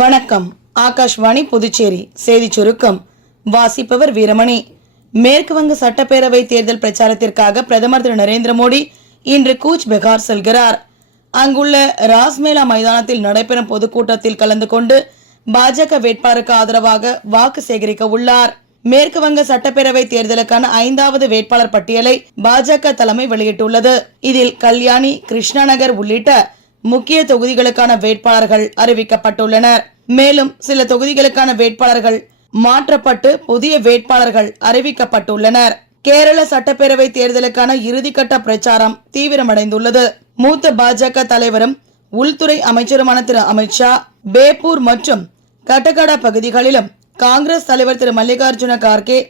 வணக்கம். ஆகாஷ்வாணி புதுச்சேரி செய்தி சுருக்கம் வாசிப்பவர் வீரமணி. மேற்கு வங்க சட்டப்பேரவை தேர்தல் பிரச்சாரத்திற்காக பிரதமர் திரு நரேந்திர மோடி இன்று கூச் பெகார் செல்கிறார். அங்குள்ள ராஸ்மேலா மைதானத்தில் நடைபெறும் பொதுக்கூட்டத்தில் கலந்து கொண்டு பாஜக வேட்பாளருக்கு ஆதரவாக வாக்கு சேகரிக்க உள்ளார். மேற்கு வங்க சட்டப்பேரவை தேர்தலுக்கான 5வது வேட்பாளர் பட்டியலை பாஜக தலைமை வெளியிட்டுள்ளது. இதில் கல்யாணி, கிருஷ்ணா நகர் உள்ளிட்ட முக்கிய தொகுதிகளுக்கான வேட்பாளர்கள் அறிவிக்கப்பட்டுள்ளனர். மேலும் சில தொகுதிகளுக்கான வேட்பாளர்கள் மாற்றப்பட்டு புதிய வேட்பாளர்கள் அறிவிக்கப்பட்டுள்ளனர். கேரள சட்டப்பேரவை தேர்தலுக்கான இறுதிக்கட்ட பிரச்சாரம் தீவிரமடைந்துள்ளது. மூத்த பாஜக தலைவரும் உள்துறை அமைச்சருமான திரு அமித்ஷா பேப்பூர் மற்றும் கட்டகடா பகுதிகளிலும், காங்கிரஸ் தலைவர் திரு மல்லிகார்ஜுன கார்கே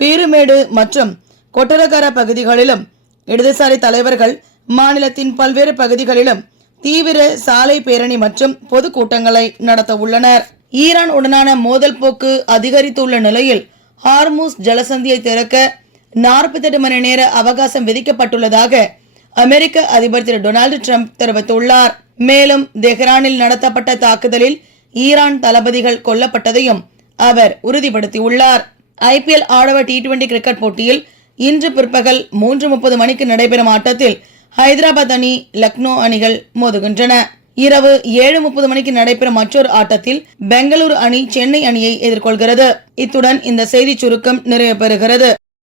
பீருமேடு மற்றும் கொட்டரகரா பகுதிகளிலும், இடதுசாரி தலைவர்கள் மாநிலத்தின் பல்வேறு பகுதிகளிலும் தீவிர சாலை பேரணி மற்றும் பொதுக்கூட்டங்களை நடத்த உள்ளனர். ஈரான் உடனான மோதல் போக்கு அதிகரித்துள்ள நிலையில் ஹார்மூஸ் ஜலசந்தியை திறக்க 48 மணி நேர அவகாசம் விதிக்கப்பட்டுள்ளதாக அமெரிக்க அதிபர் திரு டொனால்டு டிரம்ப் தெரிவித்துள்ளார். மேலும் தெஹ்ரானில் நடத்தப்பட்ட தாக்குதலில் ஈரான் தளபதிகள் கொல்லப்பட்டதையும் அவர் உறுதிப்படுத்தியுள்ளார். IPL ஆடவர் T20 கிரிக்கெட் போட்டியில் இன்று பிற்பகல் 3:30 மணிக்கு நடைபெறும் ஆட்டத்தில் ஹைதராபாத் அணி, லக்னோ அணிகள் மோதுகின்றன. இரவு 7:30 மணிக்கு நடைபெறும் மற்றொரு ஆட்டத்தில் பெங்களூரு அணி சென்னை அணியை எதிர்கொள்கிறது. இத்துடன் இந்த செய்தி சுருக்கம் நிறைவு பெறுகிறது.